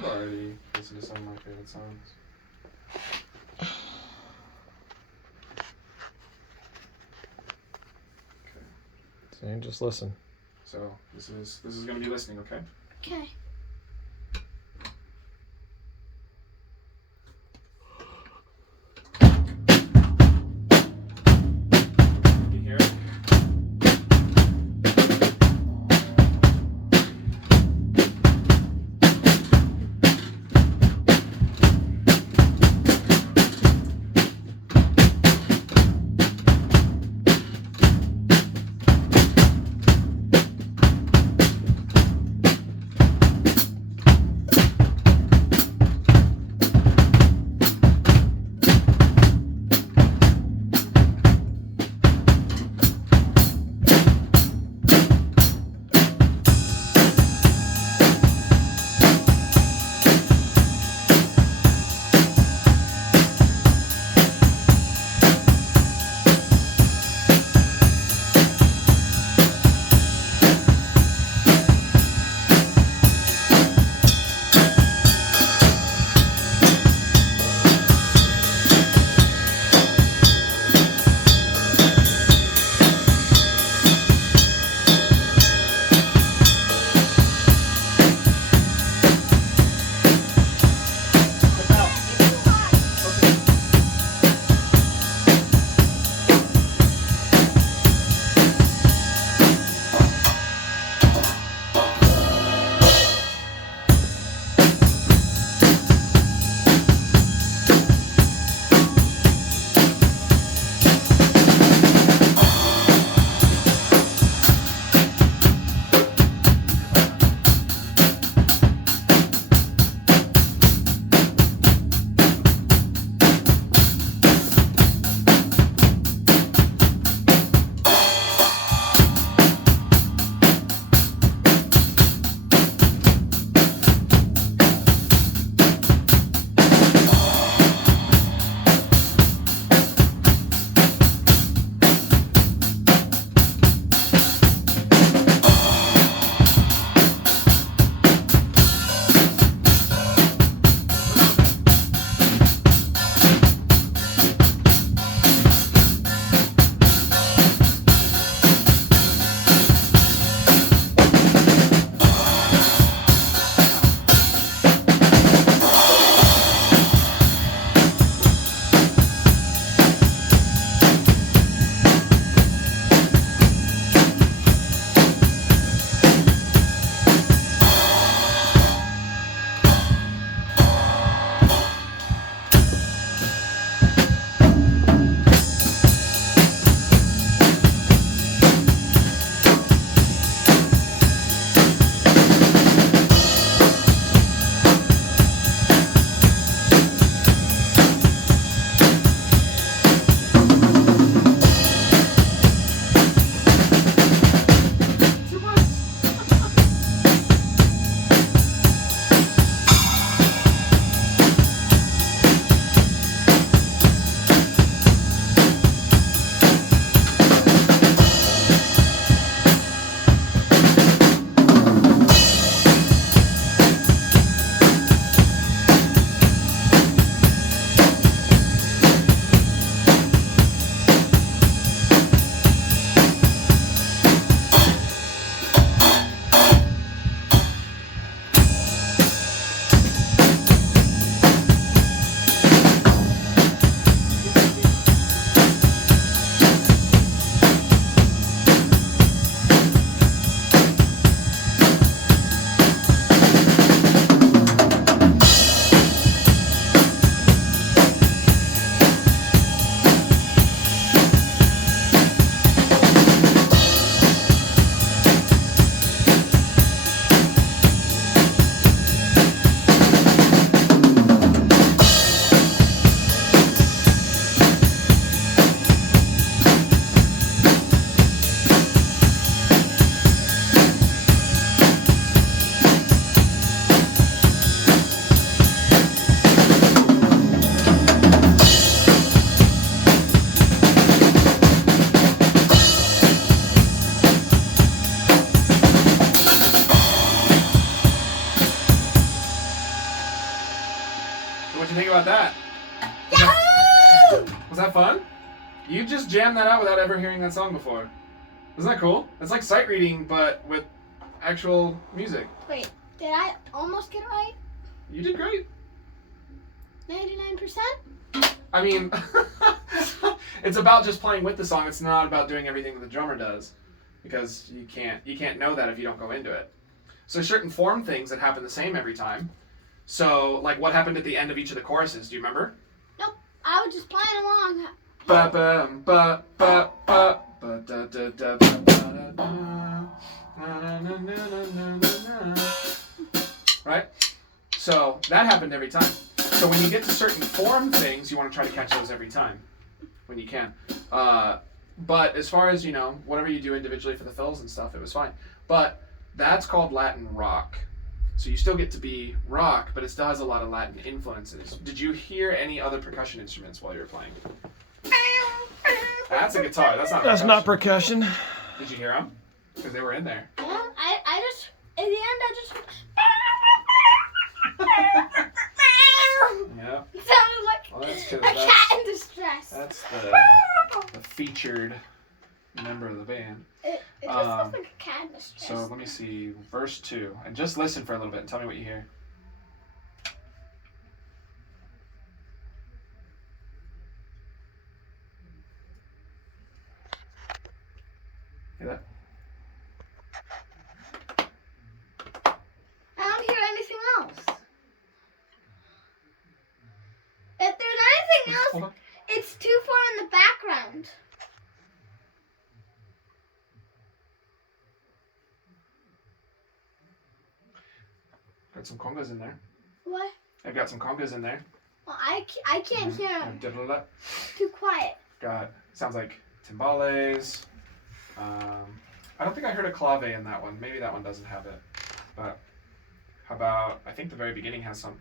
You've already listened to some of my favorite songs. Okay. So you just listen. So this is gonna be listening, okay? Okay. You hear it? think about that? Yahoo! Was that fun? You just jammed that out without ever hearing that song before. Isn't that cool? It's like sight reading, but with actual music. Wait, did I almost get it right? You did great. 99%? I mean, it's about just playing with the song. It's not about doing everything that the drummer does, because you can't know that if you don't go into it. So certain form things that happen the same every time. So like what happened at the end of each of the choruses? Do you remember? Nope. I was just playing along. Ba ba ba ba ba ba da da da ba da da na na na na na. Right? So that happened every time. So when you get to certain form things, you want to try to catch those every time when you can. But as far as, whatever you do individually for the fills and stuff, it was fine. But that's called Latin rock. So you still get to be rock, but it still has a lot of Latin influences. Did you hear any other percussion instruments while you were playing? That's a guitar. That's not That's percussion. not percussion. Did you hear them? Because they were in there. Yeah, I just, in the end, I just... Yeah. It sounded like Well, that's a 'cause cat in distress. That's the featured member of the band. It just sounds like a cat in distress. So let me see, verse 2. And just listen for a little bit and tell me what you hear. Hear that? I don't hear anything else. If there's anything Hold else, on. it's too far in the background. Got some congas in there. What? I've got some congas in there. Well, I can't hear them. Da-da-da. Too quiet. Got, sounds like timbales. I don't think I heard a clave in that one. Maybe that one doesn't have it. But how about, I think the very beginning has some.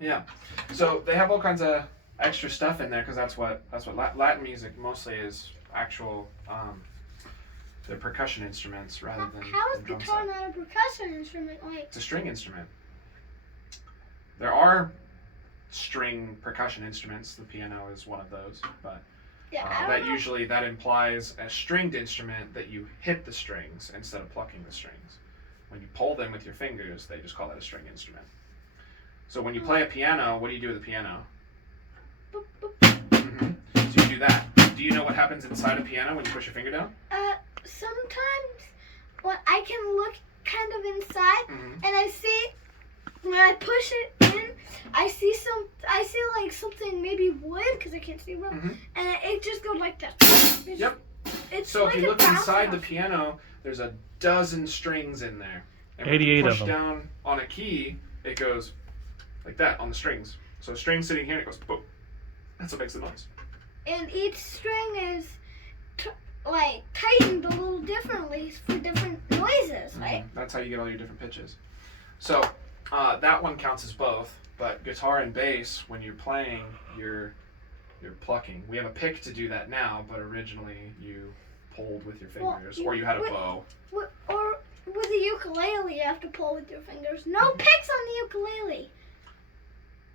Yeah, so they have all kinds of extra stuff in there because that's what Latin music mostly is. Actual, they're percussion instruments rather than How is drum guitar set. not a percussion instrument? Like, It's a string instrument. There are string percussion instruments. The piano is one of those, but yeah, I don't know. that implies a stringed instrument that you hit the strings instead of plucking the strings. When you pull them with your fingers, they just call that a string instrument. So when you play a piano, what do you do with a piano? Boop, boop. So you do that. Do you know what happens inside a piano when you push your finger down? Sometimes when I can look kind of inside, Mm-hmm. and I see when I push it in, I see like something, maybe wood, because I can't see well, Mm-hmm. and it just goes like that. Yep. It's So like if you a look bounce inside the house. piano, there's a dozen strings in there. And when 88 you of push them. down on a key, it goes like that on the strings. So a string sitting here, and it goes boom. That's what makes the noise. And each string is like tightened a little differently for different noises, right? That's how you get all your different pitches. So that one counts as both, but guitar and bass, when you're playing, you're plucking. We have a pick to do that now, but originally you pulled with your fingers, or you had a bow. Or with the ukulele, you have to pull with your fingers. No picks on the ukulele.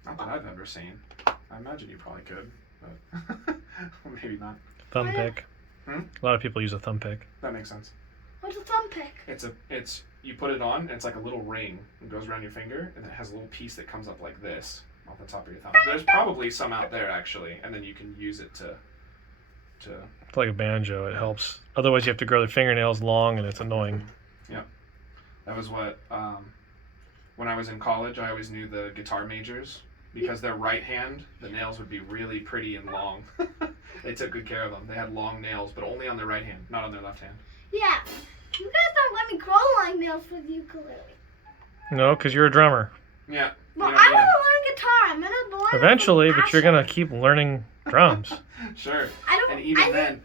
Not that I've ever seen. I imagine you probably could, but maybe not. Thumb pick. Hmm? A lot of people use a thumb pick. That makes sense. What's a thumb pick? It's you put it on, and it's like a little ring. It goes around your finger, and it has a little piece that comes up like this off the top of your thumb. There's probably some out there actually, and then you can use it to. It's like a banjo. It helps. Otherwise, you have to grow the fingernails long, and it's annoying. Yeah, that was what. When I was in college, I always knew the guitar majors because their right hand, the nails would be really pretty and long. They took good care of them. They had long nails, but only on their right hand, not on their left hand. Yeah. You guys don't let me grow long nails for the ukulele. No, because you're a drummer. Yeah. Well, you I don't want need to learn guitar. I'm gonna learn. Eventually, from but you're passion. gonna keep learning drums. Sure. I don't. And even then,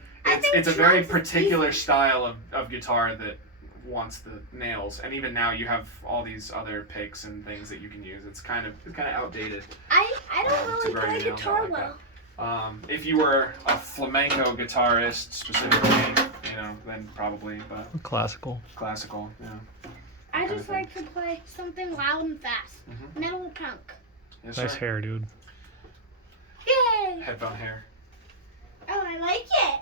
it's a very drums particular style of guitar that wants the nails, and even now you have all these other picks and things that you can use. It's kind of outdated. I don't to really grow play your nails guitar out like well. If you were a flamenco guitarist specifically, then probably, but Classical. classical, yeah. I kind just of thing. like to play something loud and fast. Mhm. Metal punk. Yes, Nice sir. hair, dude. Yay! Headphone hair. Oh, I like it.